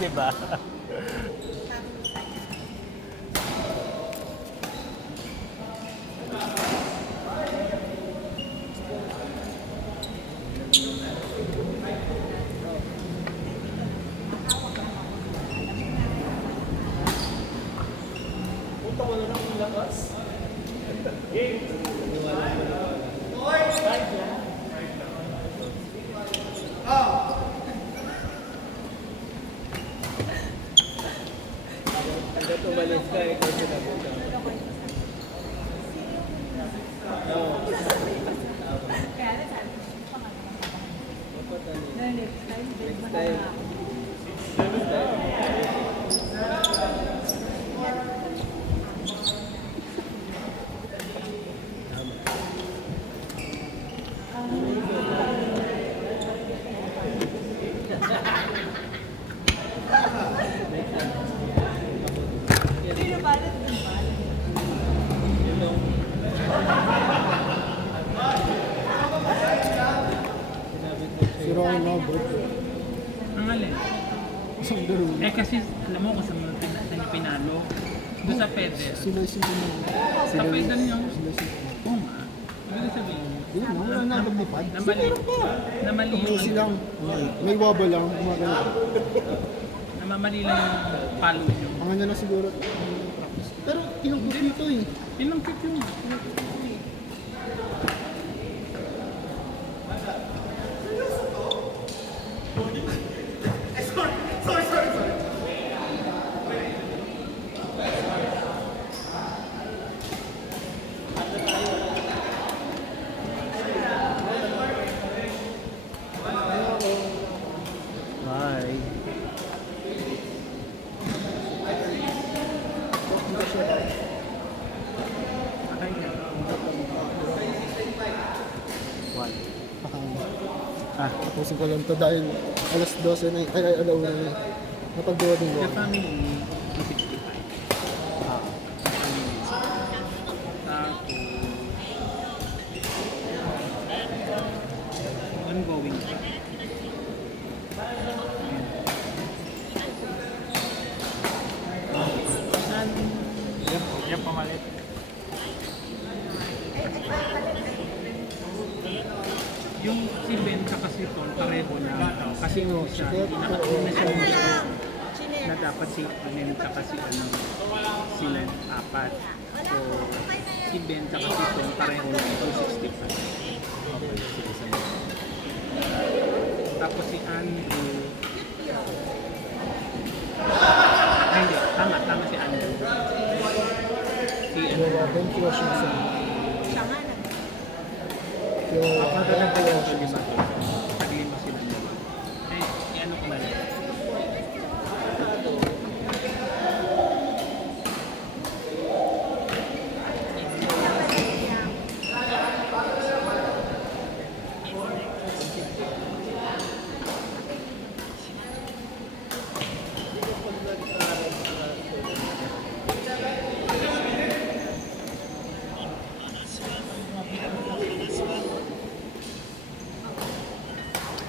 Di ba? Hanggang tumalis ka, ikaw sinabutan. Oo. Dapat ano, next time. Si Ron na, bro. Ang alin? Isang laro. Eh kasi alam mo kung saan mo pinalo. Doon sa Feder. Sila yung Sa Feder yung... Sila Oo nga. Ibig sabihin. Hindi na, wala na lumipad. Namali May yung... silang, may wobble lang, gumagana. Namamali lang yung palo nyo. Ang ano lang siguro, practice. Pero tinangkot dito eh. Pinangkit yung... Bye. One. Pakanga. Ah, Tapusin ko lang to dahil alas 12 na, ay alaw na yun. Napag-boarding ko. The family 265. ah. Tapos... Ongoing pa. Yan pamalit. Yung si Ben tsaka si Ton pareho na kasi yung siya nakatuna siya na dapat si Ben tsaka si sila apat. So si Ben tsaka si Ton pareho na 265. Okay, sige, sige. Tapos si Andrew ay hindi, tama si Andrew. Si Yung Robin, kaya siya sa... Yung Pagkakaroon ko yung lima. Taglima sila nila. Eh, i-ano ko na rin.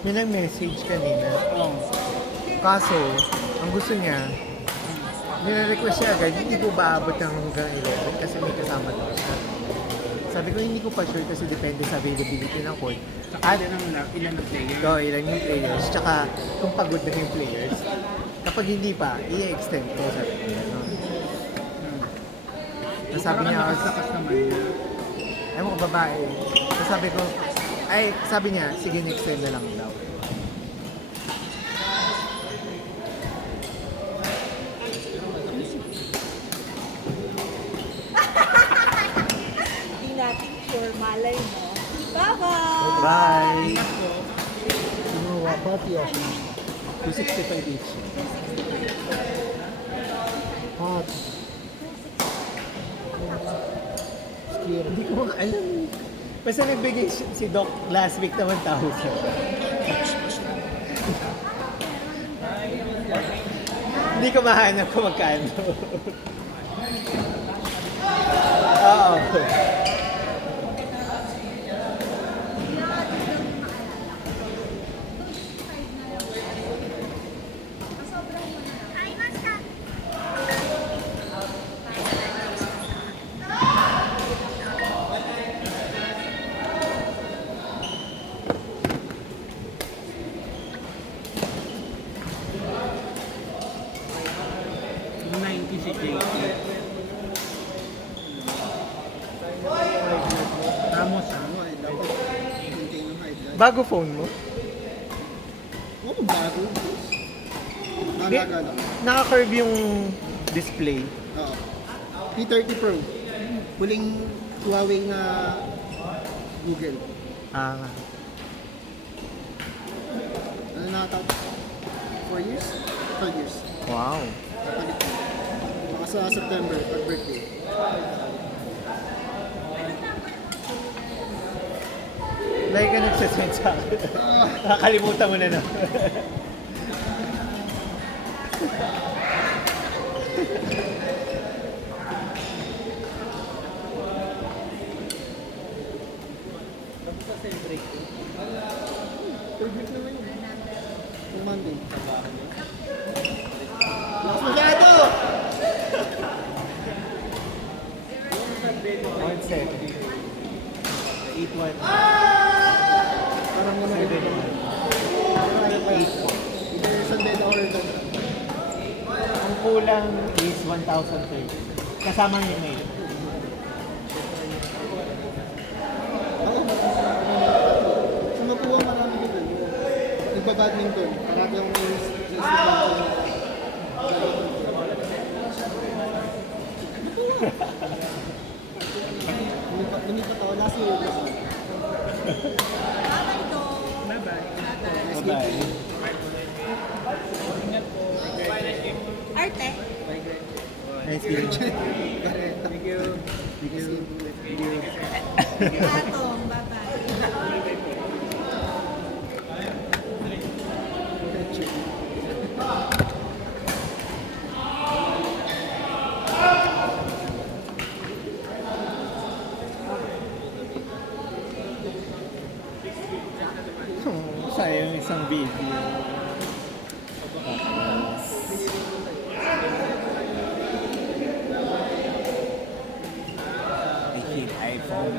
May nag-message kanina. Oo. Kaso, ang gusto niya, nire-request siya agad, hindi po ba abot ng hanggang 11 kasi may kasama daw siya. Sabi ko, hindi ko pa sure kasi depende sa availability ng code. At ilan na player? So, ilan yung players, tsaka kung pagod na yung players. Kapag hindi pa, i-extend ko sabi ko. Ano. Sabi niya, Lakas naman niya. ewan ko babae. So, sabi niya, sige, extend na lang daw. Hindi natin sure, malay mo. Bye-bye! Bye! Ingat po. Yung wabati siya. 265 each. Hot. Skier. Hindi ko alam. Basta nagbigay si Doc last week naman 1,000. Hindi ko mahanap kung magkano. Oo. Bago phone mo? Oo, bago. Nalaga lang. Naka-curve yung display. Oo. P30 Pro. Huling Huawei na Google. Ah, Ano nakatapos? 4 years? 5 years. wow. Kapalit ko. Baka sa September, pag birthday. Like ka nagsasend sa akin. Nakakalimutan mo na na. Third week na ngayon. Yung Monday. Lakas masyado! 170. 81. Parang muna rin. Either Sunday na or ito. Ang kulang is 1,030. Kasama yung email. Ako, sa Mapua marami dito. Nagpa-badminton. Parati akong lumipat ako. Last year. Bye-bye. Arte. Nice meeting you. Thank you. Thank you. Atong. Bye-bye. Sayang isang video. I hate iPhone.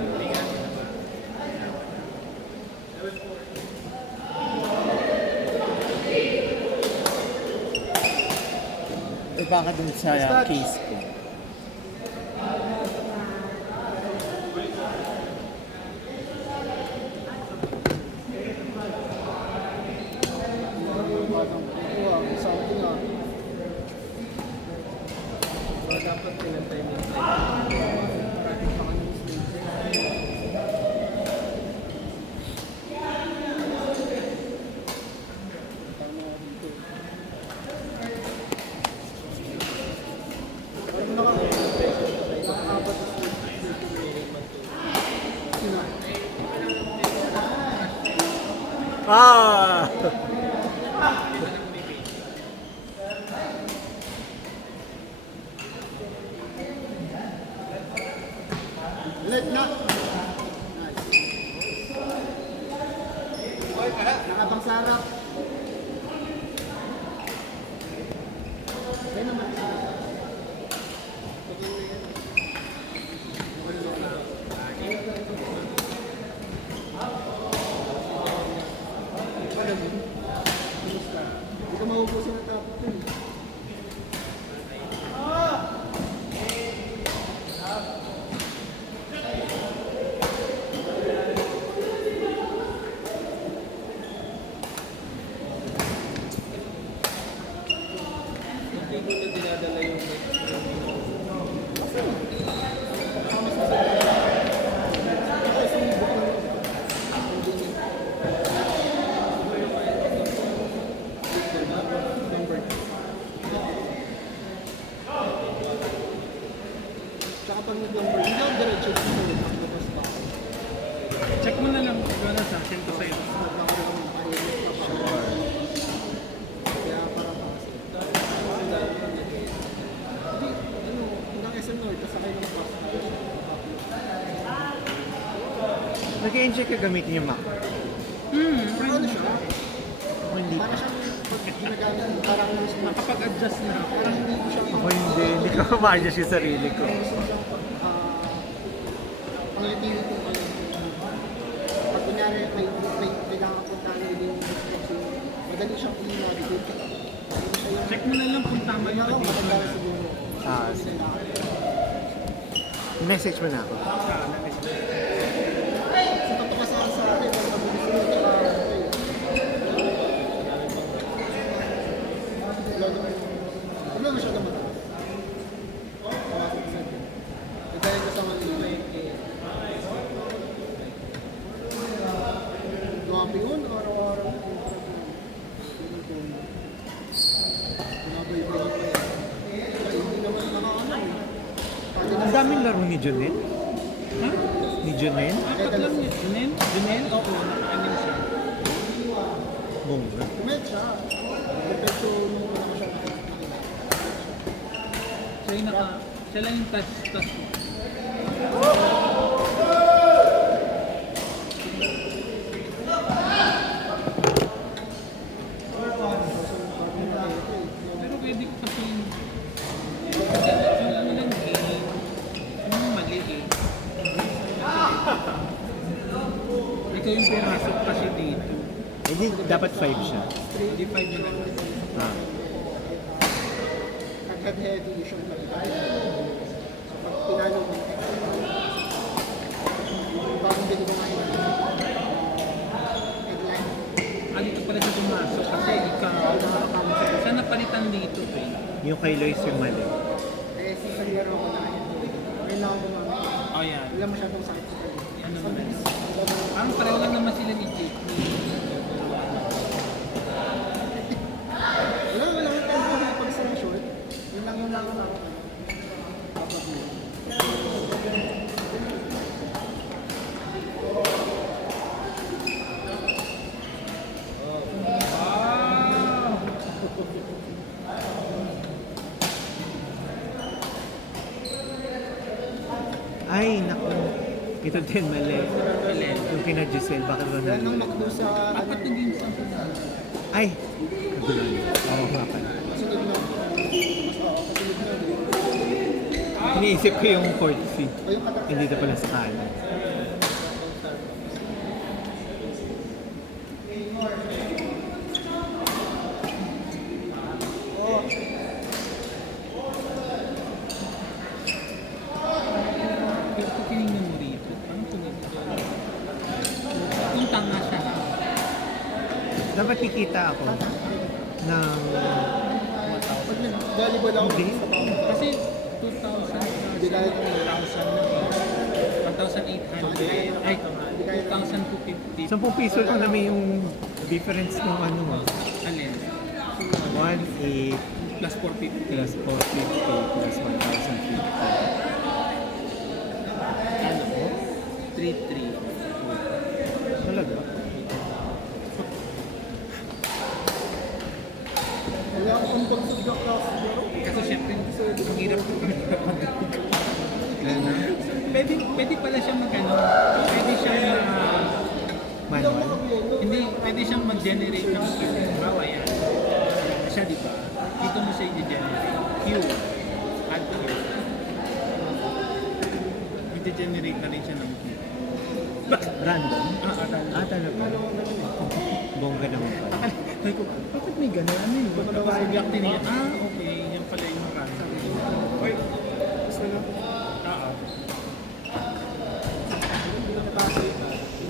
Baka dun sa case ko. Something ah. Dapat pinantay mo. Ah! Let na. Nakabang sarap. Kaya naman. Hindi ka maubusan ng tapos yun. Hindi ko na dinadala yung Tsaka pag nag-number, hindi ako diretso dito. Naglabas pa ako. Check mo na lang kung ano sa akin ko sa'yo. Kaya para pa kasi. Ano, hanggang SM North, kasakay ng bus. Nag-enjoy ka gamitin yung Mac? Ano siya? Ako hindi. Para siyang pag ginagamit, parang Nakapag-adjust na ako. parang hindi ko siya Ako hindi ko ma-adjust yung sarili ko. pangitili ko pala. Pag kunyari may kailangan punta na yung destination, madali siyang i-navigate. Check mo na lang kung tama Kaya yung ako addition matanda na. siguro. Ah, sige. Message mo na ako. Sa pagpapasama sa akin, pag mabilis nyo, daming laro ni Jonel. Ha? Ni Jonel. Apat lang yun. Junel? Oo, nakainin siya. Bongga. Kumet siya. Depende nung wala ko siya nakikita. Siya lang yung tas. Pero pwede ko kasi yung ano lang ano mali eh. Ikaw yung pumasok kasi dito. Hindi, dapat 5 siya. Hindi 5 na lang. Ah. Pag heavy siya nakikita. So pag pinalo mo na bagong bili ko ngayon. Headline. Dito pala siya pumasok kasi ikaw siya napalitan dito eh. Yung kay Lois yung mali. Eh, si Salero ko na ngayon. Ngayon lang ako gumamit. Oh yan. Wala masyadong sakit sa kanya. Ano naman. Parang pareho lang naman sila ni Jake. Wala nga tayo po na pag sa short. Yun lang yung ako. Ay, naku. Ito din mali. Yung kina Giselle, bakit ba Yan ang na? makdo sa Apat na games ang Ay! Kagulo. Oo nga pala. kasunod na. Kasunod na. Iniisip ko yung court fee. O yung kata. Hindi na pala sa kanan. Pero kung tinignan mo rito, parang tuloy. Kung tanga siya. Dapat kikita ako ng... Pag nag-volleyball ako, Hindi. sa bawang. Kasi 2,000 Hindi kaya ito. 1,800 ay 2,250 10 piso lang namin yung difference ng ano mo. alin 1,800 plus 450 plus 450 plus 1,050. ano 3,300 Talaga? Wala akong umpag sa bigak class. kasi syempre ang hirap pwede pala siya magano pwede siya Manual? hindi pwede siyang mag-generate ng Q halimbawa yan siya di ba dito mo siya i-generate Q add Q i-generate na rin siya ng Q Random? random. Ah, talaga? Bongga naman pala. Sabi ko, bakit may gano'n? Ano yun? Tapos react niya, okay.